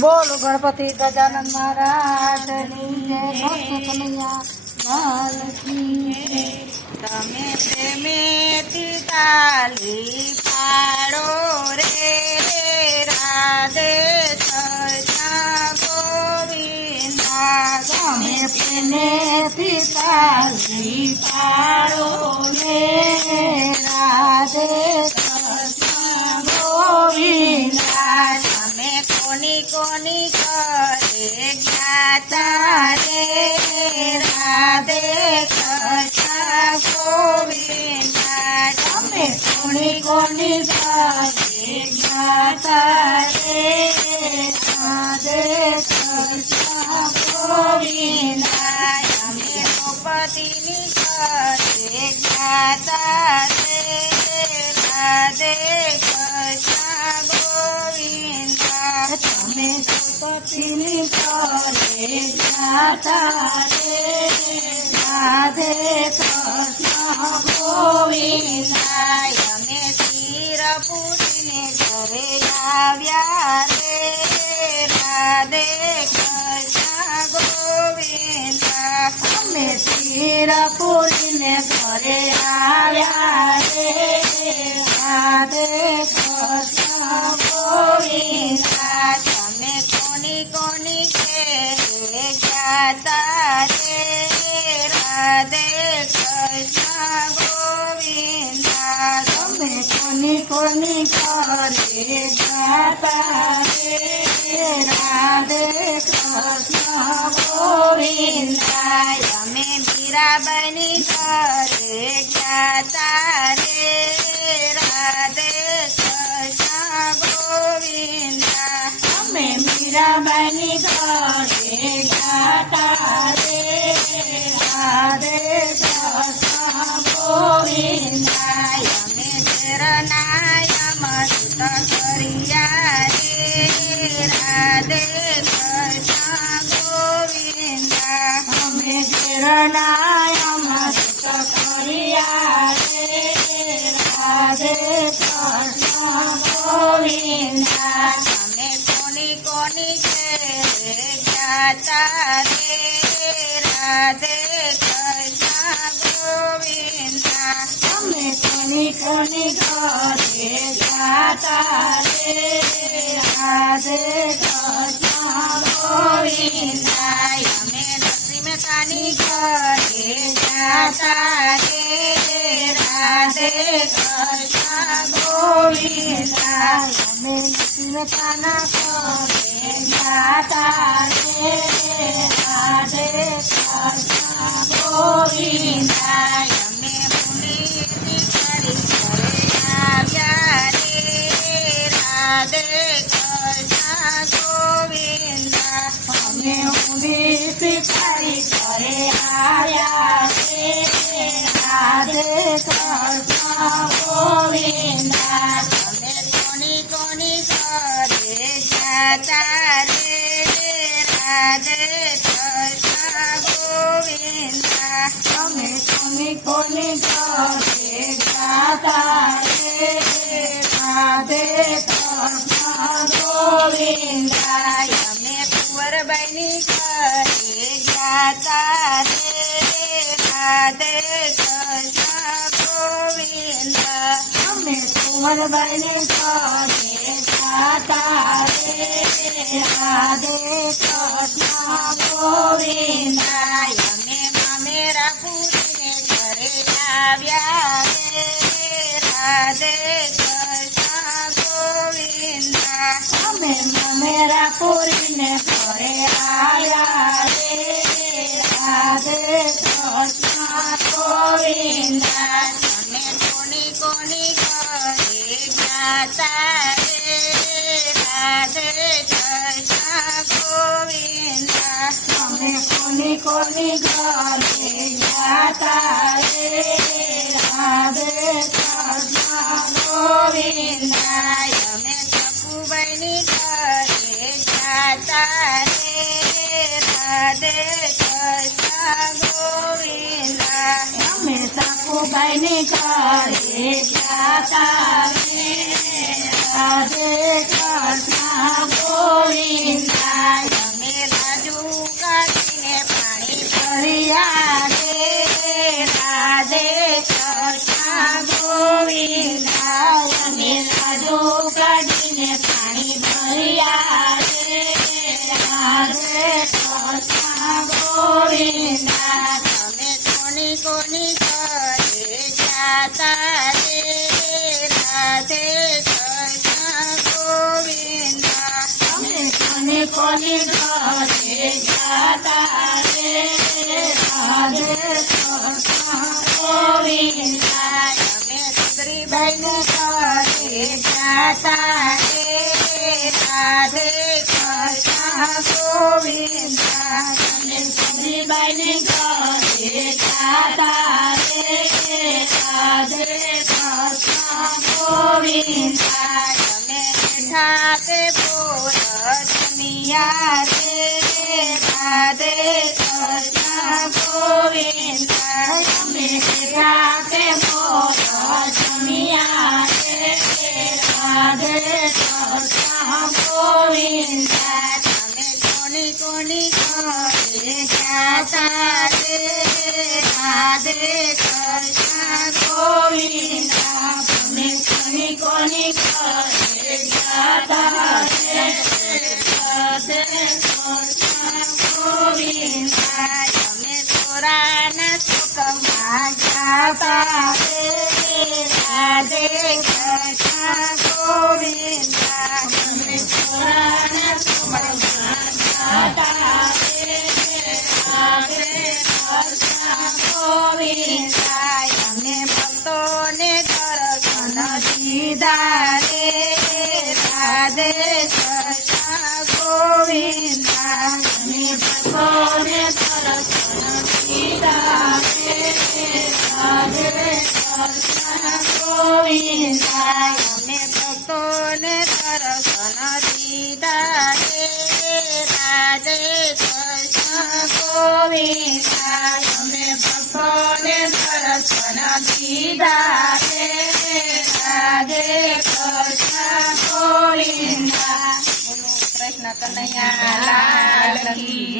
બોલો ગણપતિ ગજાનન મહારાજની જય ભક્ત કનૈયા લાલ કી જય। તમે પ્રેમેથી તાલી પાડો રે રાધે કૃષ્ણ ગોવિંદા। તમે પ્રેમેથી તાલી પાડો રે રાધે કૃષ્ણ ગોવિંદા। તમે કોની કોની કરે જ્ઞાતા રે રાધે કૃષ્ણ ગોવિંદા। તમે કોની કોની કરે જ્ઞાતા રે રાધે કૃષ્ણ ગોવિંદા। અમે દ્રૌપદીની કરે જ્ઞાતા રે રાધે કૃષ્ણ ગોવિંદા। તમે દ્રૌપદીની કરે જ્ઞાતા રે રાધે કૃષ્ણ ગોવિંદા। અમે તીરપુરીને ઘરે આવ્યા રે રાધે કૃષ્ણ ગોવિંદા। અમે તીરપુરીને ઘરે આવ્યા રે રાધે કૃષ્ણ ગોવિંદા। તમે કોની કોની ઘેરે ગાતા રે રાધે કૃષ્ણ ગોવિંદા। તમે કોની કોની કરે ગાતા રે રાધે કૃષ્ણ ગોવિંદા। અમે મીરાબાઈની ઘરે ગાતા રે રાધે કૃષ્ણ ગોવિંદા। અમે મીરાબાઈની ઘરે ગાતા રે રાધે કૃષ્ણ ગોવિંદા। અમે શરણાય અમૃત કર્યા રે રાધે કૃષ્ણ ગોવિંદા। અમે શરણાય અમૃત કર્યા રે રાધે કૃષ્ણ ગોવિંદા। અમે કોની કોની ઘેરે ગાતા રે રાધે કૃષ્ણ ગોવિંદા। અમે કોની કોની ઘરે ગાતા રે રાધે કૃષ્ણ ગોવિંદા। અમે નરસિંહ મહેતાની ઘરે ગાતા રે રાધે કૃષ્ણ ગોવિંદા। અમે નરસિંહતાના ઘરે ગાતા રે રાધે કૃષ્ણ ગોવિંદા। અમે મુનિની ઘરે આવ્યા રે રાધે કૃષ્ણ ગોવિંદા। અમે ઊંડી શિકારી ઘરે આવ્યા રે રાધે કૃષ્ણ ગોવિંદા। અમે કોની કોની ઘરે ગાતા રે રાધે કૃષ્ણ ગોવિંદા। અમે કોની કોની ઘરે ગાતા રે રાધે કૃષ્ણ ગોવિંદા। અમે કુંવરબાઈની ઘરે ગાતા રે રાધે કૃષ્ણ ગોવિંદા। અમે કુંવરબાઈને ઘરે ગાતા રે રાધે કૃષ્ણ ગોવિંદા। અમે મામેરા પૂરીને ઘરે આવ્યા રે રાધે કૃષ્ણ ગોવિંદા। અમે મમેરા પૂરીને ઘરે આવ્યા રે રાધે કૃષ્ણ ગોવિંદા। અમે કોની કોની ઘરે ગાતા રે રાધે કૃષ્ણ ગોવિંદા। અમે કોની કોની ઘરે ગાતા રે રાધે કૃષ્ણ ગોવિંદા। અમે સકુબાઈની ઘરે ગાતા રે રાધે કૃષ્ણ ગોવિંદા। અમે સાકુબાઈને ઘરે ગાતા રે રાધે કૃષ્ણ ગોવિંદ કોની ઘરે જાતા રે રાધે કૃષ્ણ ગોવિંદા અમે કોની કોની ઘરે જાતા રે રાધે કૃષ્ણ ગોવિંદા અમે સુંદરીબાઈની ઘરે જાતા રે રાધે કૃષ્ણ ગોવિંદા અમે સુંદરીબાઈની ઘરે જાતા રે રાધે કૃષ્ણ ગોવિંદા તમે બેઠા તે બોલ જમિયા રે રાધે કૃષ્ણ ગોવિંદા અમે બેઠા કે મોર જમિયા રે રાધે કૃષ્ણ ગોવિંદા તમે કોની કોની ઘરે જાતા રે રાધે કૃષ્ણ ગોવિંદા અમે કોની કોની ઘરે જાતા રે રાધે કૃષ્ણ ગોવિંદા તમે સોરાના સુખમાં જાતા રે રાધે કૃષ્ણ ગોવિંદા અમે પુરાણ સુખમાં જાતા રે રાધે કૃષ્ણ ગોવિંદા અમે ભક્તોને દર્શન દીધા રે રાધે કૃષ્ણ ગોવિંદા અમે ભગવાને દર્શન દીધા રે રાધે કૃષ્ણ ગોવિંદા અમે ભક્તોને દર્શન દીધા રે રાધે કૃષ્ણ ગોવિંદા અમે ભગવાને દર્શન દીધા રે રાધે કૃષ્ણ ગોવિંદા કૃષ્ણ કનૈયા